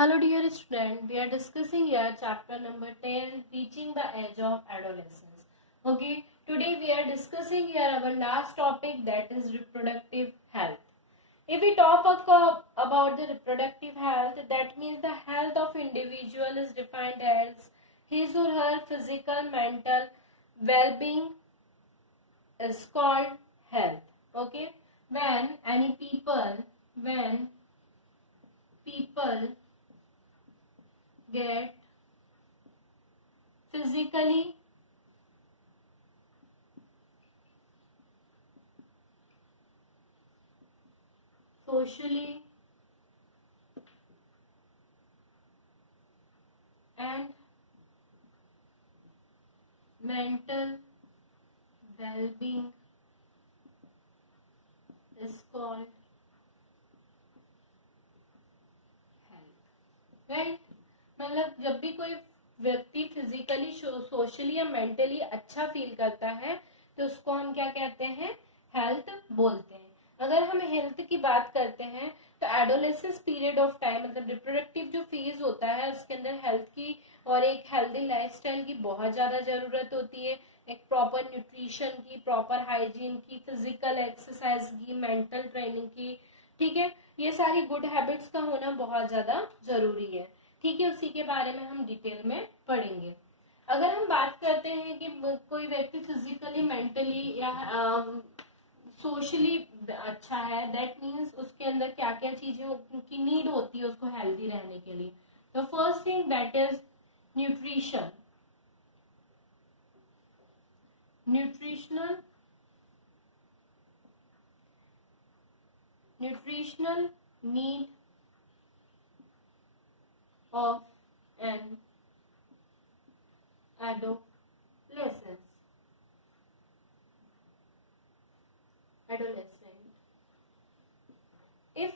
Hello dear student, we are discussing here chapter number 10, reaching the age of adolescence. Okay, today we are discussing here our last topic, that is reproductive health. If we talk about the reproductive health, that means the health of individual is defined as his or her physical, mental well-being is called health. Okay, when people get physically, socially and mental well-being is called health, right? मतलब जब भी कोई व्यक्ति physically, socially या mentally अच्छा feel करता है तो उसको हम क्या कहते हैं, हेल्थ बोलते हैं. अगर हम हेल्थ की बात करते हैं तो एडोलेसेंस पीरियड ऑफ टाइम, मतलब रिप्रोडक्टिव जो फेज होता है उसके अंदर हेल्थ की और एक हेल्दी लाइफस्टाइल की बहुत ज्यादा जरूरत होती है. एक प्रॉपर न्यूट्रिशन की, प्रॉपर हाइजीन की, फिजिकल एक्सरसाइज की, मेंटल ट्रेनिंग की. ठीक है, ये सारी गुड हैबिट्स का होना बहुत ज्यादा जरूरी है. ठीक है, उसी के बारे में हम डिटेल में पढ़ेंगे. अगर हम बात करते हैं कि कोई व्यक्ति फिजिकली, मेंटली या सोशली अच्छा है, दैट मीन्स उसके अंदर क्या क्या चीजें की नीड होती है उसको हेल्दी रहने के लिए. The first thing that is nutrition. Nutritional need of an adolescent. If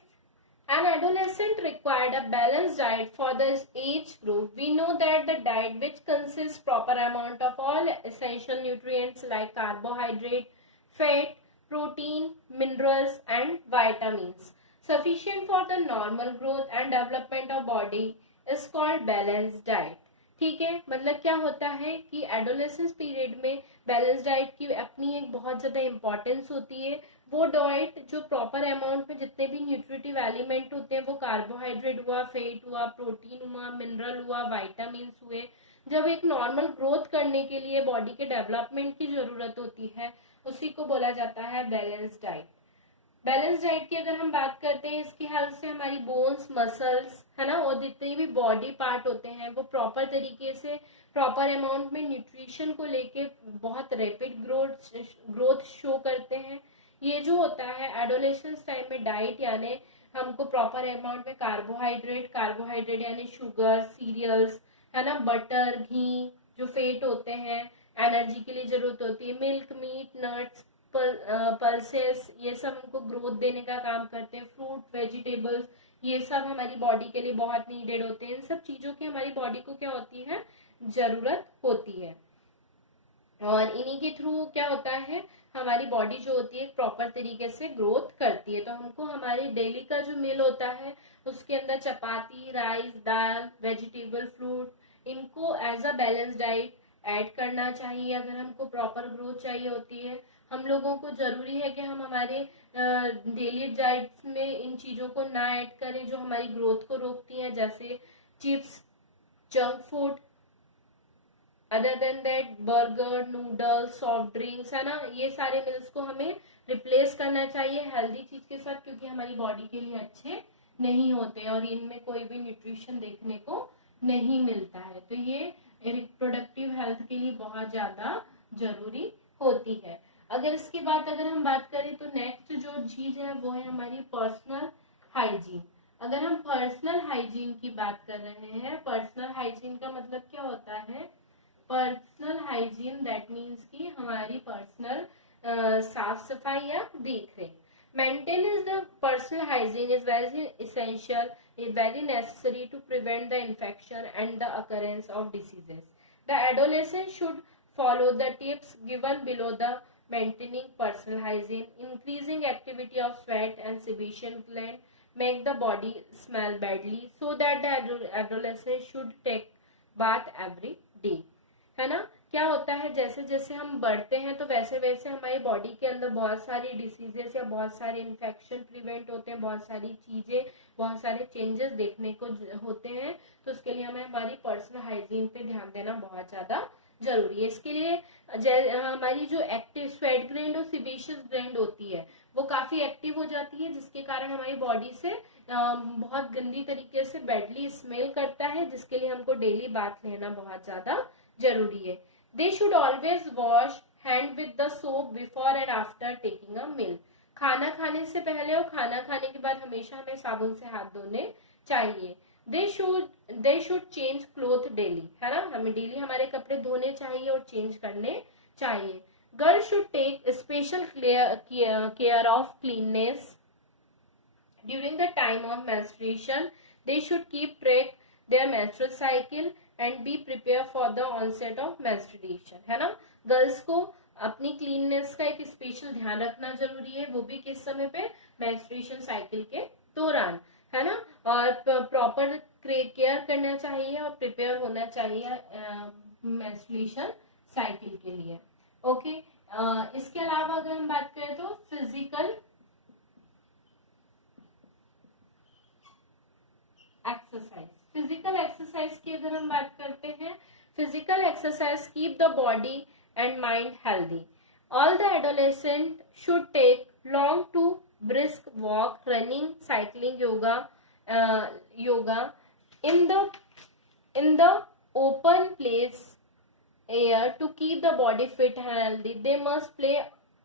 an adolescent required a balanced diet for this age group, we know that the diet, which consists proper amount of all essential nutrients like carbohydrate, fat, protein, minerals and vitamins, sufficient for the normal growth and development of body, is called balanced diet. ठीक है, मतलब क्या होता है कि adolescence period में balance diet की अपनी एक बहुत ज्यादा इंपॉर्टेंस होती है. वो डाइट जो प्रॉपर अमाउंट में जितने भी न्यूट्रिटिव एलिमेंट होते हैं, वो कार्बोहाइड्रेट हुआ, फैट हुआ, प्रोटीन हुआ, मिनरल हुआ, वाइटामिन हुए, जब एक नॉर्मल ग्रोथ करने के लिए बॉडी के डेवलपमेंट की जरूरत होती है, उसी को बोला जाता है बैलेंस डाइट. बैलेंस डाइट की अगर हम बात करते हैं, इसकी हेल्प से हमारी बोन्स, मसल्स है ना, और जितने भी बॉडी पार्ट होते हैं वो प्रॉपर तरीके से, प्रॉपर अमाउंट में न्यूट्रिशन को लेके बहुत रैपिड ग्रोथ शो करते हैं. ये जो होता है एडोलेसेंस टाइम में डाइट, यानी हमको प्रॉपर अमाउंट में कार्बोहाइड्रेट यानी शुगर, सीरियल्स है ना, बटर, घी, जो फेट होते हैं एनर्जी के लिए जरूरत होती है, मिल्क, मीट, नट्स, पल्सेस, ये सब हमको ग्रोथ देने का काम करते हैं. फ्रूट, वेजिटेबल्स, ये सब हमारी बॉडी के लिए बहुत नीडेड होते हैं. इन सब चीजों की हमारी बॉडी को क्या होती है, जरूरत होती है. और इन्हीं के थ्रू क्या होता है, हमारी बॉडी जो होती है प्रॉपर तरीके से ग्रोथ करती है. तो हमको हमारे डेली का जो मील होता है उसके अंदर चपाती, राइस, दाल, वेजिटेबल, फ्रूट, इनको as a balance diet add करना चाहिए. अगर हमको प्रॉपर ग्रोथ चाहिए होती है, हम लोगों को जरूरी है कि हम हमारे डेली डाइट में इन चीजों को ना ऐड करें जो हमारी ग्रोथ को रोकती हैं, जैसे chips, junk food. Other than that burger, noodles, soft drinks है ना, ये सारे मील्स को हमें रिप्लेस करना चाहिए हेल्दी चीज के साथ, क्योंकि हमारी बॉडी के लिए अच्छे नहीं होते और इनमें कोई भी न्यूट्रिशन देखने को नहीं मिलता है. तो ये रिप्रोडक्टिव हेल्थ के लिए बहुत ज्यादा जरूरी होती है. अगर इसके बाद अगर हम बात करें तो नेक्स्ट जो चीज है वो है हमारी पर्सनल हाइजीन. अगर हम पर्सनल हाइजीन की बात कर रहे हैं, पर्सनल हाइजीन का मतलब क्या होता है, पर्सनल हाइजीन दैट मीन्स कि हमारी पर्सनल साफ सफाई या देख रेख. Maintenance the personal hygiene is very essential, is very necessary to prevent the infection and the occurrence of diseases. The adolescent should follow the tips given below the maintaining personal hygiene, increasing activity of sweat and sebation gland, make the body smell badly, so that the adolescent should take bath every day. है ना? क्या होता है, जैसे जैसे हम बढ़ते हैं तो वैसे वैसे हमारी बॉडी के अंदर बहुत सारी डिसीजेस या बहुत सारे इन्फेक्शन प्रिवेंट होते हैं, बहुत सारी चीजें, बहुत सारे चेंजेस देखने को होते हैं. तो उसके लिए हमें हमारी पर्सनल हाइजीन पे ध्यान देना बहुत ज्यादा जरूरी है. इसके लिए हमारी जो एक्टिव स्वेट ग्लैंड और सीबेशियस ग्लैंड होती है वो काफी एक्टिव हो जाती है, जिसके कारण हमारी बॉडी से बहुत गंदी तरीके से बैडली स्मेल करता है, जिसके लिए हमको डेली बाथ लेना बहुत ज्यादा जरूरी है. They should always wash hand with the soap before and after taking a meal. खाना खाने से पहले और खाना खाने के बाद हमेशा हमें साबुन से हाथ धोने चाहिए. They should change cloth daily, है ना? हमें डेली हमारे कपड़े धोने चाहिए और चेंज करने चाहिए. Girl should take special care of cleanness during the time of menstruation. They should keep track their menstrual cycle and be prepared for the onset of menstruation. है ना? गर्ल्स को अपनी क्लीननेस का एक स्पेशल ध्यान रखना जरूरी है, वो भी किस समय पे? मेंस्ट्रुएशन साइकिल के दौरान, है ना? और प्रॉपर केयर करना चाहिए और प्रिपेयर होना चाहिए मेंस्ट्रुएशन साइकिल के लिए. ओके. इसके अलावा अगर हम बात करें तो फिजिकल एक्सरसाइज. फिजिकल एक्सरसाइज की अगर हम बात करते हैं, physical exercise keep the body and mind healthy. All the adolescent should take long to brisk walk, running, cycling, yoga in the open place air to keep the body fit and healthy. They must play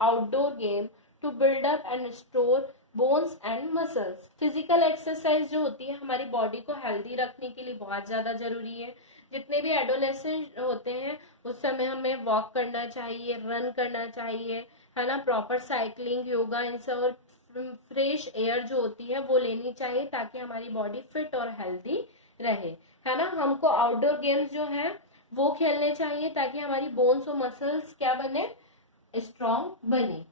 outdoor game to build up and restore bones and muscles. Physical exercise जो होती है हमारी body को healthy रखने के लिए बहुत ज्यादा जरूरी है. जितने भी एडोलेसेंट होते हैं उस समय हमें वॉक करना चाहिए, रन करना चाहिए, है ना? प्रॉपर साइकिलिंग, योगा, इन सब, और फ्रेश एयर जो होती है वो लेनी चाहिए ताकि हमारी बॉडी फिट और हेल्दी रहे, है ना? हमको आउटडोर गेम्स जो है वो खेलने चाहिए ताकि हमारी बोन्स और मसल्स क्या बने? स्ट्रॉन्ग बने.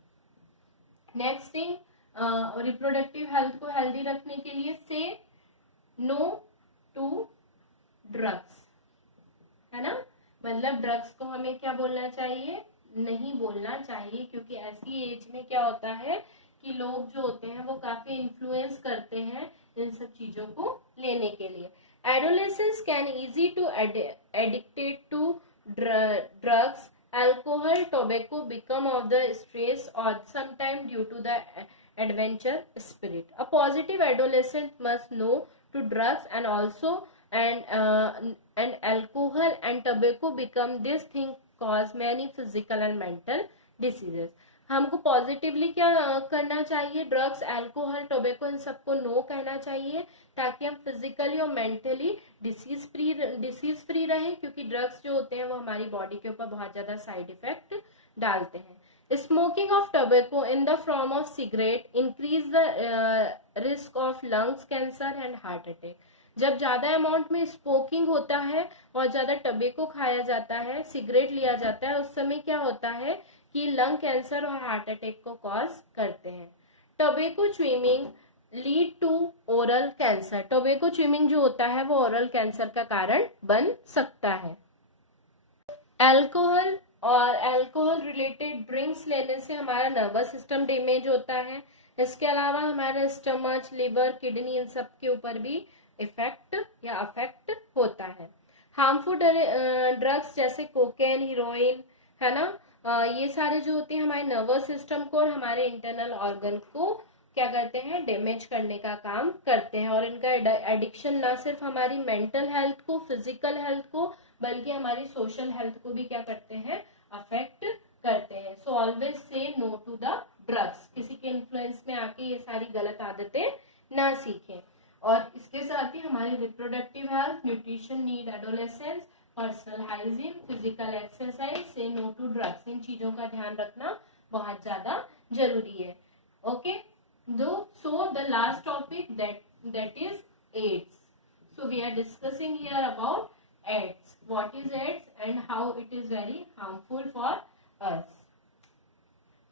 नेक्स्ट थिंग, रिप्रोडक्टिव हेल्थ को हेल्दी रखने के लिए से नो टू ड्रग्स, है ना? मतलब ड्रग्स को हमें क्या बोलना चाहिए? नहीं बोलना चाहिए, क्योंकि ऐसी एज में क्या होता है कि लोग जो होते हैं वो काफी इन्फ्लुएंस करते हैं इन सब चीजों को लेने के लिए. Adolescence can easy to addicted to drugs, alcohol, tobacco, become of the stress or sometime due to the adventure spirit. A positive adolescent must know to drugs and also and alcohol and tobacco become this thing cause many physical and mental diseases. हमको positively क्या करना चाहिए? Drugs, alcohol, tobacco, इन सबको no कहना चाहिए ताकि हम physically और मेंटली डिसीज फ्री रहें, क्योंकि ड्रग्स जो होते हैं वो हमारी बॉडी के ऊपर बहुत ज्यादा साइड इफेक्ट डालते हैं. Smoking of tobacco in the form of cigarette increase the risk of lungs cancer and heart attack. जब ज्यादा अमाउंट में स्मोकिंग होता है और ज्यादा टोबैको खाया जाता है, सिगरेट लिया जाता है, उस समय क्या होता है कि लंग कैंसर और हार्ट अटैक को कॉज करते हैं. Tobacco chewing lead to oral cancer. Tobacco chewing जो होता है वो ओरल कैंसर का कारण बन सकता है. अल्कोहल और अल्कोहल रिलेटेड ड्रिंक्स लेने से हमारा नर्वस सिस्टम डैमेज होता है. इसके अलावा हमारा स्टमच, लिवर, किडनी, इन सब के ऊपर भी इफेक्ट या अफेक्ट होता है. हार्मफुल ड्रग्स जैसे कोकेन, हीरोइन, है ना, ये सारे जो होते हैं हमारे नर्वस सिस्टम को और हमारे इंटरनल ऑर्गन को क्या करते हैं? डैमेज करने का काम करते हैं. और इनका एडिक्शन ना सिर्फ हमारी मेंटल हेल्थ को, फिजिकल हेल्थ को, बल्कि हमारी सोशल हेल्थ को भी क्या करते हैं? अफेक्ट करते हैं. So always say no to the drugs. किसी के इन्फ्लुएंस में आके ये सारी गलत आदतें ना सीखें. और इसके साथ ही हमारी reproductive health, nutrition need, adolescence, personal hygiene, physical exercise, से नो टू ड्रग्स, इन चीजों का ध्यान रखना बहुत ज्यादा जरूरी है. Okay. So the last topic that is AIDS. So we are discussing here about AIDS. What is AIDS and how it is very harmful for us.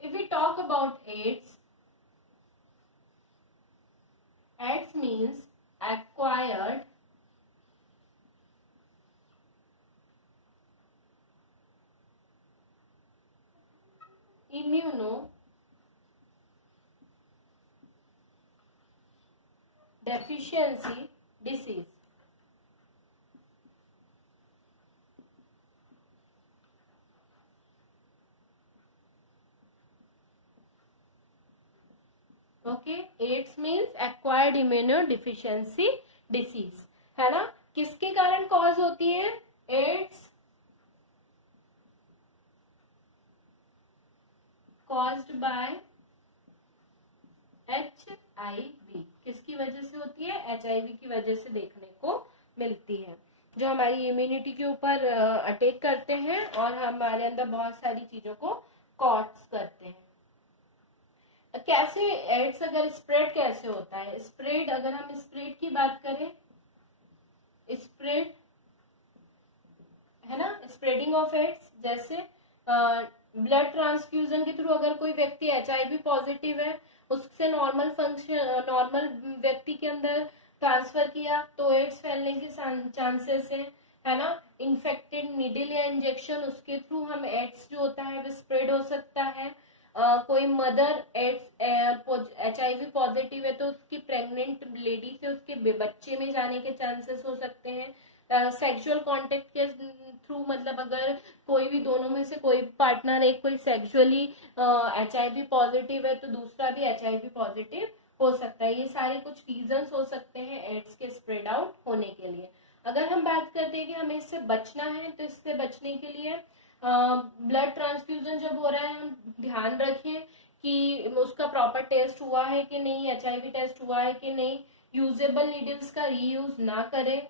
If we talk about AIDS, AIDS means acquired immunodeficiency disease. Okay, AIDS means acquired immunodeficiency disease, है ना। किसके कारण cause होती है ads? Caused by HIV। किसकी वजह से होती है? HIV की वजह से देखने को मिलती है, जो हमारी इम्यूनिटी के ऊपर अटैक करते हैं और हमारे अंदर बहुत सारी चीजों को कॉज करते हैं। कैसे एड्स अगर स्प्रेड कैसे होता है? स्प्रेड, अगर हम स्प्रेड की बात करें, स्प्रेड है ना, स्प्रेडिंग ऑफ एड्स, जैसे ब्लड ट्रांसफ्यूजन के थ्रू अगर कोई व्यक्ति HIV पॉजिटिव है, उससे नॉर्मल फंक्शन, नॉर्मल व्यक्ति के अंदर ट्रांसफर किया तो एड्स फैलने के चांसेस है ना। इन्फेक्टेड नीडल या इंजेक्शन, उसके थ्रू हम एड्स जो होता है वो स्प्रेड हो सकता है। कोई मदर एड्स HIV पॉजिटिव है तो उसकी प्रेग्नेंट लेडी से उसके बच्चे में जाने के चांसेस हो सकते हैं। सेक्सुअल कांटेक्ट के थ्रू, मतलब अगर कोई भी दोनों में से कोई पार्टनर, एक कोई सेक्सुअली HIV पॉजिटिव है तो दूसरा भी HIV पॉजिटिव हो सकता है। ये सारे कुछ रीजंस हो सकते हैं एड्स के स्प्रेड आउट होने के लिए। अगर हम बात करते हैं कि हमें इससे बचना है, तो इससे बचने के लिए ब्लड ट्रांसफ्यूजन जब हो रहा है, हम ध्यान रखें कि उसका प्रॉपर टेस्ट हुआ है कि नहीं, HIV टेस्ट हुआ है कि नहीं। यूजेबल नीडल्स का रीयूज ना करें।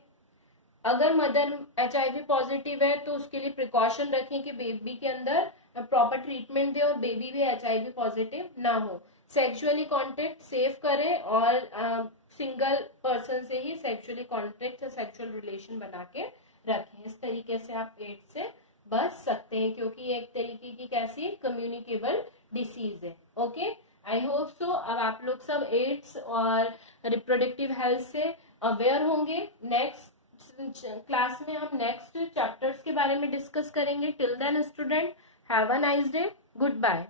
अगर मदर HIV पॉजिटिव है तो उसके लिए प्रिकॉशन रखें कि बेबी के अंदर प्रॉपर ट्रीटमेंट दे और बेबी भी HIV पॉजिटिव ना हो। सेक्सुअली कांटेक्ट सेव करें और सिंगल पर्सन से ही सेक्सुअली कांटेक्ट या सेक्सुअल रिलेशन बना के रखें। इस तरीके से आप एड्स से बच सकते हैं, क्योंकि ये एक तरीके की कैसी कम्युनिकेबल डिसीज है। ओके, आई होप सो अब आप लोग सब एड्स और रिप्रोडक्टिव हेल्थ से अवेयर होंगे। नेक्स्ट क्लास में हम नेक्स्ट चैप्टर्स के बारे में डिस्कस करेंगे। Till then student, have a nice day, good bye.